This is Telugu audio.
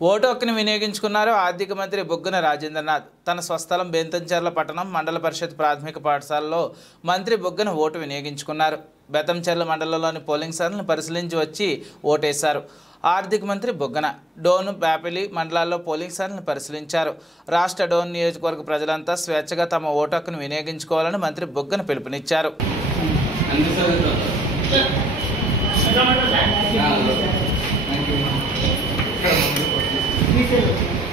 ఓటు హక్కును వినియోగించుకున్నారు ఆర్థిక మంత్రి బుగ్గన రాజేంద్రనాథ్. తన స్వస్థలం బెంతంచెర్ల పట్టణం మండల పరిషత్ ప్రాథమిక పాఠశాలలో మంత్రి బుగ్గన ఓటు వినియోగించుకున్నారు. బెతంచెర్ల మండలంలోని పోలింగ్ సెంటర్లను పరిశీలించి వచ్చి ఓటేశారు. ఆర్థిక మంత్రి బుగ్గన డోను ప్యాపిలి మండలాల్లో పోలింగ్ సెంటర్లను పరిశీలించారు. రాష్ట్ర డోన్ నియోజకవర్గ ప్రజలంతా స్వేచ్ఛగా తమ ఓటు హక్కును వినియోగించుకోవాలని మంత్రి బుగ్గన పిలుపునిచ్చారు. Thank you.